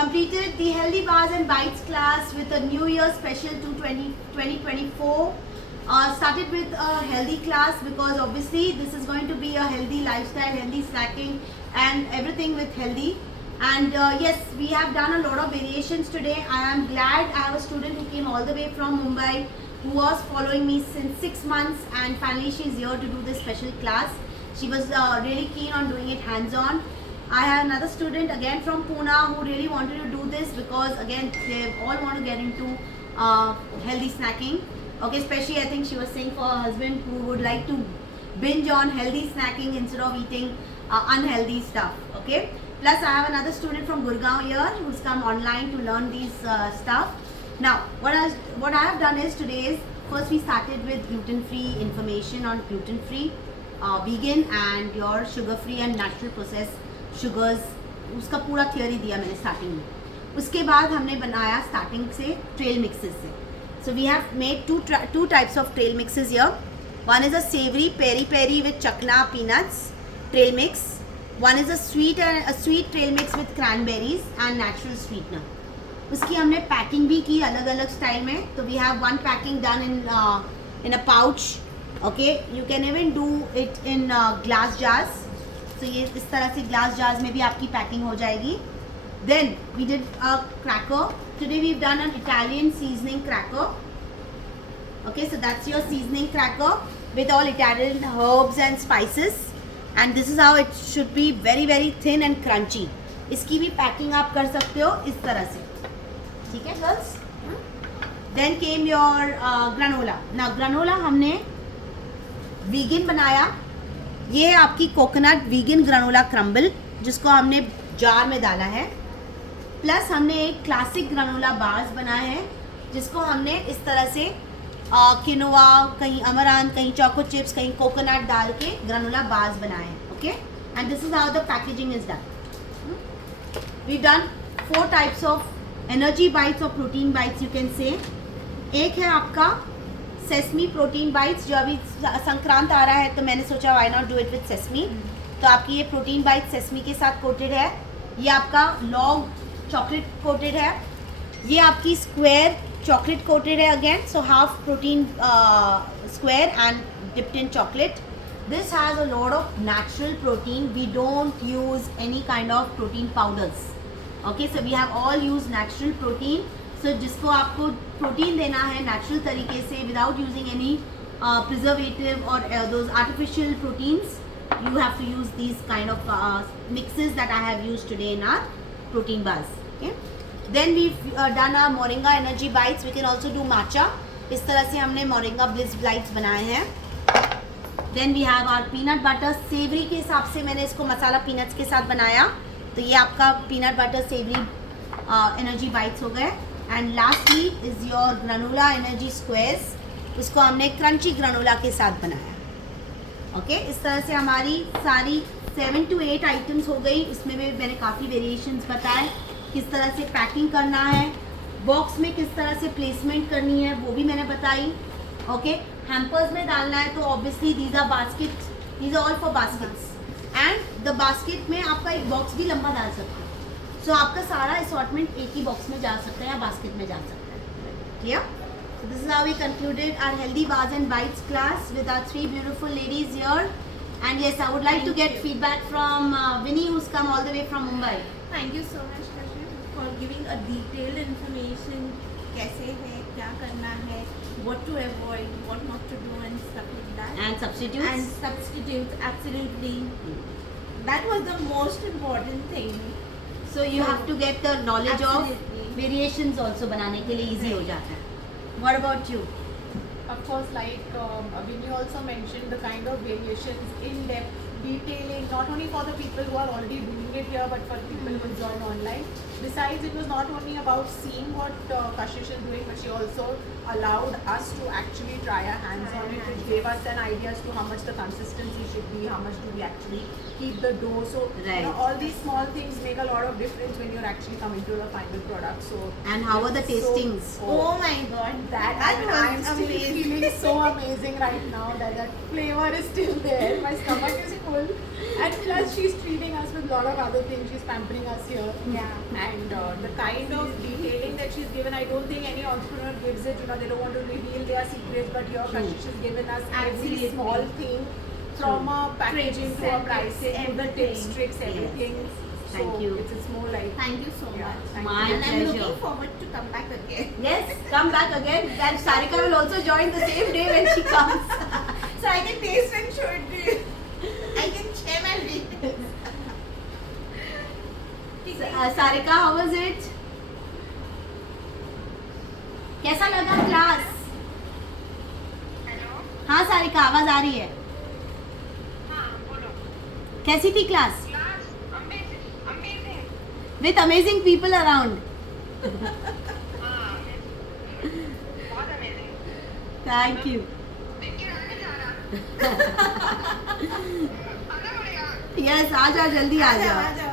completed the Healthy Bars and Bites class with a New Year special to 2024. Started with a healthy class because obviously this is going to be a healthy lifestyle, healthy snacking and everything with healthy. And yes, we have done a lot of variations today. I am glad I have a student who came all the way from Mumbai who was following me since 6 months, and finally she's here to do this special class. She was really keen on doing it hands-on. I have another student again from Pune who really wanted to do this because again they all want to get into healthy snacking. Okay, especially I think she was saying for her husband who would like to binge on healthy snacking instead of eating unhealthy stuff. Okay. Plus I have another student from Gurgaon here who's come online to learn these stuff. Now what I have done is today is first we started with gluten-free information on gluten-free, vegan and your sugar-free and natural processed sugars. उसका पूरा theory दिया मैंने starting में. उसके बाद हमने बनाया starting से ट्रेल मिक्सेस से. So we have made two types of trail mixes here. One is a savory peri peri with chakna peanuts trail mix. One is a sweet trail mix with cranberries and natural sweetener. उसकी हमने packing भी की अलग अलग style में. तो we have one packing done in a pouch. Okay, you can even do it in glass jars. So ये इस तरह से glass jars में भी आपकी पैकिंग हो जाएगी. Then we did a cracker. Today we've done an Italian seasoning cracker. Okay, so that's your seasoning cracker with all Italian herbs and spices. And this is how it should be, very very thin and crunchy. इसकी भी packing आप कर सकते हो इस तरह से. ठीक है girls. Then came your granola. Now granola हमने vegan बनाया. ये आपकी कोकोनट वीगन ग्रानोला क्रम्बल जिसको हमने जार में डाला है. प्लस हमने एक क्लासिक ग्रानोला बार्स बनाए हैं जिसको हमने इस तरह से किनोवा, कहीं अमरांत, कहीं चोको चिप्स, कहीं कोकोनट डाल के ग्रानोला बार्स बनाए हैं. Okay, and this is how the packaging is done. We done 4 types of energy bites और protein bites you can say. एक है आपका सेसमी प्रोटीन बाइट्स जो अभी संक्रांत आ रहा है तो मैंने सोचा why not do it with sesame. तो आपकी ये प्रोटीन बाइट सेसमी के साथ कोटेड है. ये आपका लॉन्ग चॉकलेट कोटेड है. ये आपकी स्क्वायर चॉकलेट कोटेड है again. So half protein square and dipped in chocolate. This has a lot of natural protein. We don't use any kind of protein powders. Okay, so we have all use natural protein. So जिसको आपको protein देना है natural तरीके से without using any preservative और those artificial proteins, you have to use these kind of mixes that I have used today in our protein bars. Okay, then we've done our moringa energy bites. We can also do matcha. इस तरह से हमने moringa bliss bites बनाए हैं. Then we have our peanut butter savory के हिसाब से मैंने इसको मसाला peanuts के साथ बनाया. तो ये आपका peanut butter savory energy bites हो गए. And lastly is your granola energy squares. इसको हमने crunchy granola के साथ बनाया. ओके, इस तरह से हमारी सारी 7 to 8 आइटम्स हो गई. इसमें भी मैंने काफ़ी वेरिएशंस बताए किस तरह से पैकिंग करना है, बॉक्स में किस तरह से प्लेसमेंट करनी है वो भी मैंने बताई. ओके, हैम्पर्स में डालना है तो obviously these are baskets, these are all four baskets. And the basket में आपका एक बॉक्स भी लंबा डाल सकते हो. सो आपका सारा असॉर्टमेंट एक ही बॉक्स में जा सकता है या बास्केट में जा सकता है. Clear? So this is how we concluded our Healthy Bars and Bites class with our 3 beautiful ladies here. And yes, I would like to get feedback from Vinny, who's come all the way from Mumbai. Thank you so much Kashyap, for giving a detailed information. कैसे है, क्या करना है, what to avoid, what not to do and stuff like that. And substitutes? And substitutes, absolutely. That was the most important thing. So you have to get the knowledge Absolutely. of variations also बनाने के लिए easy हो जाता है. What about you? Of course, like Vinny also mentioned the kind of variations, in-depth detailing, not only for the people who are already doing it here, but for people who join online. Besides, it was not only about seeing what Kashish is doing, but she also allowed us to actually try our hands on it. It gave us an idea as to how much the consistency should be, how much do we actually keep the dough. So Right. all these small things make a lot of difference when you're actually coming to the final product. So And how are the so- tastings? Oh my god, that that was was still amazing. feeling so amazing right now that flavor is still there. My stomach is full, and plus she's treating us with a lot of other things. She's pampering us here. Yeah. and the kind of detailing that she's given, I don't think any entrepreneur gives it. You know, they don't want to reveal their secrets, but here True. Kashish has given us every Absolutely. small thing, from a packaging Tricks to a and pricing to the tips, everything. tricks, Yes. everything. Thank So you. It's more like Thank you so Yeah, much. thank My you. And I'm pleasure. looking forward to come back again. Yes, come back again. Then Sarika will also join the same day when she comes. So I can taste and show it to you. I can share my feelings. Sarika, how was it? कैसा लगा class? Hello हाँ सारिका, आवाज आ रही है. हाँ बोलो कैसी थी class? Class amazing amazing With amazing people around. हाँ बहुत अमेजिंग Thank you. देख के आने जा रहा आना पड़ेगा Yes, आ जाओ, जल्दी आ जाओ. आ जाओ